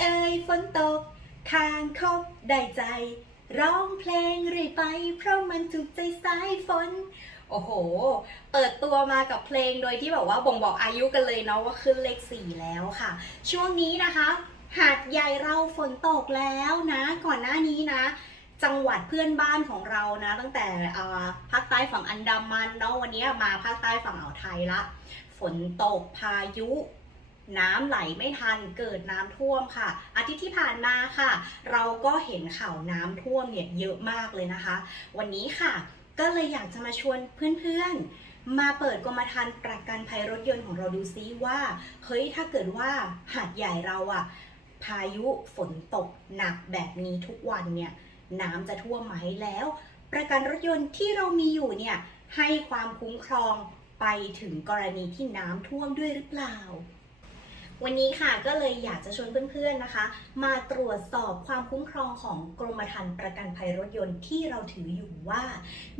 เอ่ยฝนตก คางคกได้ใจ ร้องเพลงเรื่อยไป เพราะมันถูกใจสายฝน โอ้โห เปิดตัวมากับเพลงโดยที่แบบว่าบ่งบอกอายุกันเลยเนาะว่าขึ้นเลขสี่แล้วค่ะ ช่วงนี้นะคะ หาดใหญ่เราฝนตกแล้วนะ ก่อนหน้านี้นะจังหวัดเพื่อนบ้านของเรานะ ตั้งแต่ภาคใต้ฝั่งอันดามันเนาะวันนี้มาภาคใต้ฝั่งอ่าวไทยละ ฝนตกพายุ น้ำไหลไม่ทันเกิดน้ำท่วมค่ะ อาทิตย์ที่ผ่านมาค่ะ เราก็เห็นข่าวน้ำท่วมเนี่ยเยอะมากเลยนะคะ วันนี้ค่ะก็เลยอยากจะมาชวนเพื่อนๆ มาเปิดกรมธรรม์ประกันภัยรถยนต์ของเราดูซิว่า เฮ้ยถ้าเกิดว่าหาดใหญ่เราอะพายุฝนตกหนักแบบนี้ทุกวันเนี่ยน้ำจะท่วมไหมแล้ว ประกันรถยนต์ที่เรามีอยู่เนี่ยให้ความคุ้มครองไปถึงกรณีที่น้ำท่วมด้วยหรือเปล่า วันนี้ค่ะก็เลยอยากจะชวนเพื่อนๆนะคะ มาตรวจสอบความคุ้มครองของกรมธรรม์ประกันภัยรถยนต์ที่เราถืออยู่ว่า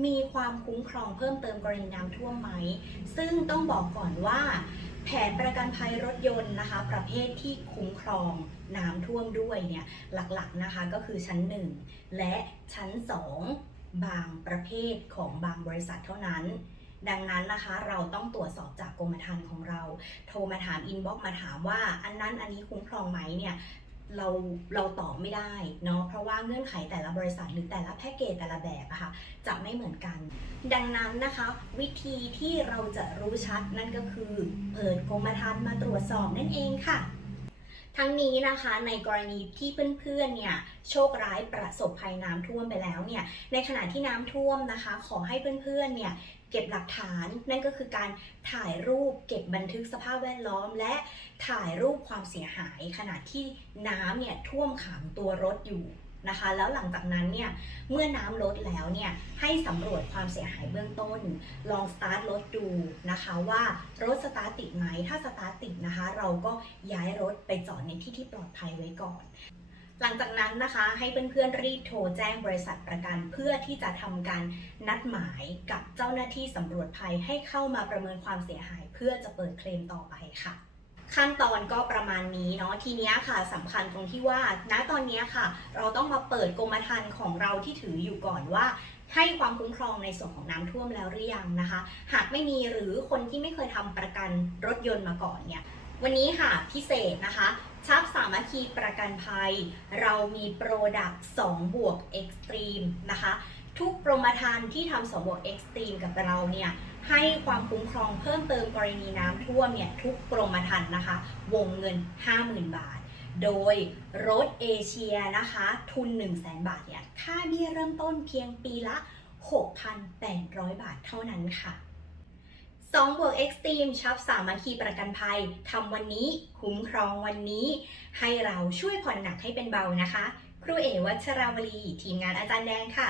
มีความคุ้มครองเพิ่มเติมกรณีน้ำท่วมไหม ซึ่งต้องบอกก่อนว่า แผนประกันภัยรถยนต์นะคะ ประเภทที่คุ้มครองน้ำท่วมด้วยเนี่ยหลักๆนะคะก็คือชั้น 1 และชั้น 2 บางประเภทของบางบริษัทเท่านั้น ดังนั้นนะคะเราต้องตรวจสอบจากกรมธรรม์ของเรา โทรมาถามอินบ็อกมาถามว่าอันนั้นอันนี้คุ้มครองไหมเนี่ยเราเราตอบไม่ได้เนาะเพราะว่าเงื่อนไขแต่ละบริษัทหรือแต่ละแพ็กเกจแต่ละแบบอะค่ะจะไม่เหมือนกัน ดังนั้นนะคะ วิธีที่เราจะรู้ชัดนั่นก็คือเปิดกรมธรรม์มาตรวจสอบนั่นเองค่ะ ทั้งนี้นะคะในกรณีที่เพื่อนๆเนี่ยโชคร้ายประสบภัยน้ำท่วมไปแล้วเนี่ยในขณะที่น้ำท่วมนะคะ ขอให้เพื่อนๆเนี่ยเก็บหลักฐานนั่นก็คือการถ่ายรูปเก็บบันทึกสภาพแวดล้อม และถ่ายรูปความเสียหาย ขณะที่น้ำเนี่ยท่วมขังตัวรถอยู่ นะคะ แล้วหลังจากนั้นเนี่ยเมื่อน้ำลดแล้วเนี่ยให้สำรวจความเสียหายเบื้องต้น ลองสตาร์ทรถดูนะคะว่ารถสตาร์ทติดไหมถ้าสตาร์ทติดนะคะ เราก็ย้ายรถไปจอดในที่ที่ปลอดภัยไว้ก่อนหลังจากนั้นนะคะให้เพื่อนๆรีบโทรแจ้งบริษัทประกัน เพื่อที่จะทำการนัดหมายกับเจ้าหน้าที่สำรวจภัยให้เข้ามาประเมินความเสียหาย เพื่อจะเปิดเคลมต่อไปค่ะ ขั้นตอนก็ประมาณนี้เนาะทีเนี้ยค่ะสำคัญตรงที่ว่าณตอนนี้ค่ะ เราต้องมาเปิดกรมธรรม์ของเราที่ถืออยู่ก่อนว่าให้ความคุ้มครองในส่วนของน้ำท่วมแล้วหรือยังนะคะ หากไม่มีหรือคนที่ไม่เคยทำประกันรถยนต์มาก่อนเนี่ย วันนี้ค่ะพิเศษนะคะชับสามัคคีประกันภัย เรามีโปรดักต์2บวก Extreme นะคะ ทุกกรมธรรม์ที่ทำ2บวก Extreme กับเราเนี่ยให้ความคุ้มครองเพิ่มเติมกรณีน้ำท่วมเนี่ยทุกกรมธรรม์นะคะ วงเงิน 50,000 บาท โดยรถเอเชียนะคะ ทุน 1 0 0 0 0แบาทเนี่ยค่าเบี้ยเริ่มต้นเพียงปีละ 6,800 บาทเท่านั้นค่ะ2บวก Extreme ชับสามัคคีประกันภัยทำวันนี้คุ้มครองวันนี้ ให้เราช่วยผ่อนหนักให้เป็นเบานะคะ ครูเอวัชราวลี ทีมงานอาจารย์แดงค่ะ